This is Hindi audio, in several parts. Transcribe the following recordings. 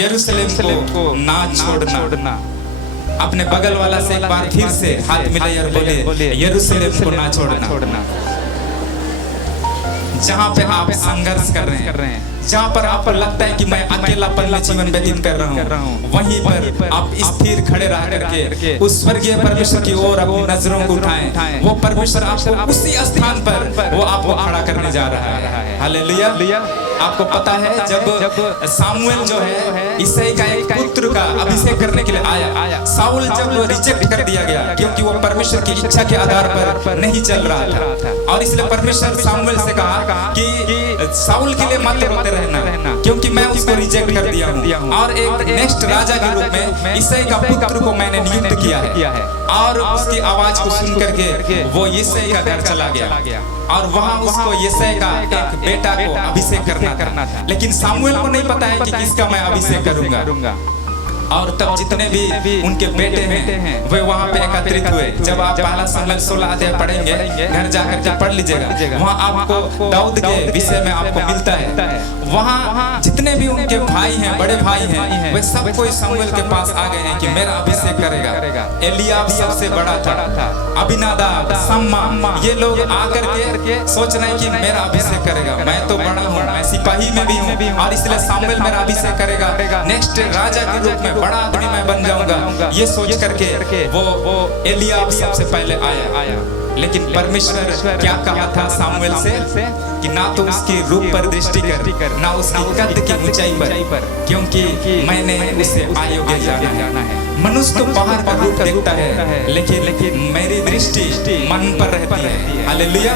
यरूशलेम को ना छोड़ना। अपने बगल वाला से एक बार फिर से हाथ मिलाइए और बोले यरूशलेम को ना छोड़ना। जहाँ पे आप संघर्ष कर रहे हैं, जहाँ पर आपको लगता है कि मैं अकेलापन में जीवन व्यतीत कर रहा हूँ, वहीं पर आप स्थिर खड़े रह करके उस स्वर्गीय परमेश्वर की ओर अपनी नजरों को उठाएं। वो परमेश्वर आपको उसी स्थान पर वो आपको खड़ा करने जा रहा है। हालेलुया। आपको पता है जब सामुएल जो है ईसाई का एक पुत्र का अभिषेक करने के लिए आया, साउल जब रिजेक्ट कर दिया गया क्योंकि वो परमेश्वर की इच्छा के आधार पर नहीं चल रहा था, और इसलिए परमेश्वर सामुएल से कहा कि साउल के लिए मत रोते रहना क्योंकि मैं उसको रिजेक्ट कर दिया हूँ, और एक नेक्स्ट राजा के रूप में ईसाई का पुत्र को मैंने नियुक्त किया है। और उसकी आवाज को सुन करके वो ईसाई का घर चला गया और वहां उसको ईसाई का एक बेटा को अभिषेक करना था। लेकिन सामुएल को नहीं पता है कि किसका मैं अभिषेक करूंगा। और तब जितने भी उनके बेटे हैं वे वहां पे एकत्रित हुए। जब आप पहला सामुएल 16 अध्याय पढ़ेंगे, घर जाकर के पढ़ लीजिएगा, वहां आपको दाऊद के विषय में आपको मिलता है। वहां जितने भी उनके भाई हैं, बड़े भाई हैं, वे सब कोई सामुएल के पास आ गए हैं कि मेरा अभिषेक करेगा। एलियाब सबसे बड़ा था, अबीनादाब, शम्मा, ये लोग आकर के सोच रहे हैं कि मेरा अभिषेक करेगा, मैं तो बड़ा हूँ, मैं सिपाही में भी हूँ और इसलिए सामुएल मेरा अभिषेक करेगा, नेक्स्ट राजा के रूप में बड़ा आदमी मैं बन जाऊंगा। ये सोच करके वो एलियाब सबसे पहले आया। लेकिन परमेश्वर क्या कहा था सामुएल से कि ना तो उसकी रूप पर दृष्टि कर, ना उसकी कद की ऊंचाई पर, क्योंकि मैंने उसे अयोग्य जाना है। मनुष्य तो बाहर का रूप देखता है, लेकिन मेरी दृष्टि मन पर रहती है। Hallelujah,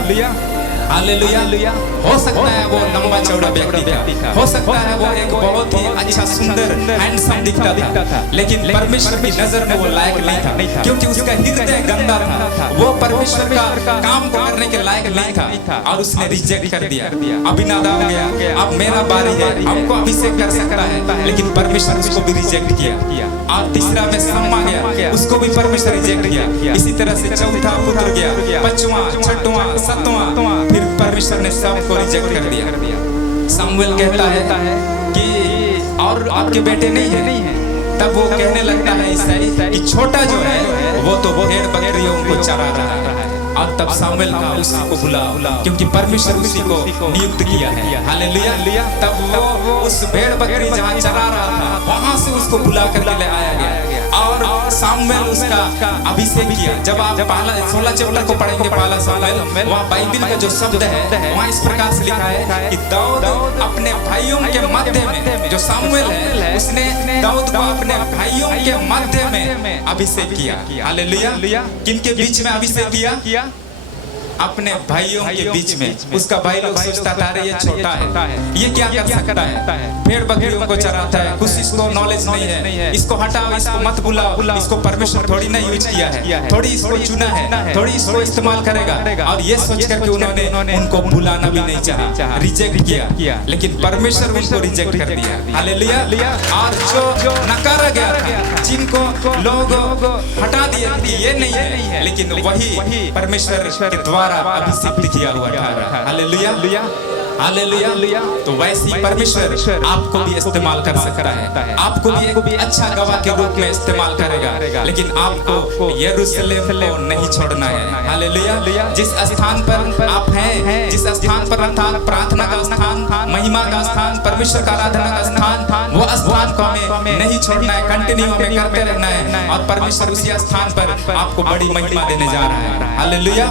hallelujah. हो सकता है वो लंबा चौड़ा व्यक्ति था, हो सकता है वो एक बहुत ही अच्छा सुंदर हैंडसम दिखता था, लेकिन परमेश्वर की नजर में वो लायक नहीं था क्योंकि उसका हृदय गंदा था। वो परमेश्वर का काम को करने के लायक नहीं था और उसने रिजेक्ट कर दिया। अबीनादाब गया, अब मेरा बारी है, हमको अभिषेक कर सकता है, लेकिन परमेश्वर उसको भी रिजेक्ट किया। और तीसरा में शम्मा गया, उसको भी परमेश्वर रिजेक्ट किया। इसी तरह से चौथा पुत्र गया, पांचवा, छठवां, सातवां, फिर परमेश्वर ने सबको रिजेक्ट कर दिया। सामुएल कहता है कि और आपके बेटे नहीं है। तब वो कहने लगता है ईसाई कि छोटा जो है वो तो भेड़ बकरियों को चरा रहा है। और तब सामुएल का उसी को बुला, क्योंकि परमेश्वर उसी को नियुक्त किया है। हालेलुया। तब वो उस भेड़ बकरी जहाँ चरा रहा था वहां से उसको बुला करके ले आया गया और सामुएल उसका अभिषेक किया। जब आप पहला 16 चैप्टर को पढ़ेंगे, पहला सामुएल, वहाँ बाइबिल का जो शब्द है वहाँ इस प्रकार से लिखा है कि दाऊद अपने भाइयों के मध्य में, जो सामुएल है उसने दाऊद को अपने भाइयों के मध्य में अभिषेक किया। हालेलुया। किनके बीच में अभिषेक किया? अपने भाइयों के बीच में। उसका भाई लोग सोचता था अरे ये छोटा है, ये क्या कर सकता है, भेड़ बकरियों को चराता है, कुछ इसको नॉलेज नहीं है, इसको हटाओ, इसको मत बुलाओ, इसको परमेश्वर थोड़ी ना यूज किया है, थोड़ी इसको चुना है, थोड़ी इसको इस्तेमाल करेगा। और ये सोच करके उन्होंने उनको बुलाना भी नहीं चाहा, रिजेक्ट किया। लेकिन परमेश्वर उनको रिजेक्ट कर दिया। हालेलुया। और जो नकारा गया था, जिनको लोग हटा दिए ये नहीं है, लेकिन वही परमेश्वर के द्वारा अभिषिक्त किया हुआ था। Hallelujah, hallelujah. तो वैसे ही परमेश्वर आपको भी इस्तेमाल कर सकता है, आपको भी एक अच्छा गवाह के रूप में इस्तेमाल करेगा, लेकिन आपको यरूशलेम को नहीं छोड़ना है। हालेलुया। जिस स्थान पर आप हैं, जिस स्थान पर प्रार्थना का स्थान, महिमा का स्थान, परमेश्वर का आराधना का स्थान, वो स्थान को हमें नहीं छोड़ना है, कंटिन्यू हमें करते रहना है। और परमेश्वर उसी स्थान पर आपको बड़ी महिमा देने जा रहा है। हालेलुया।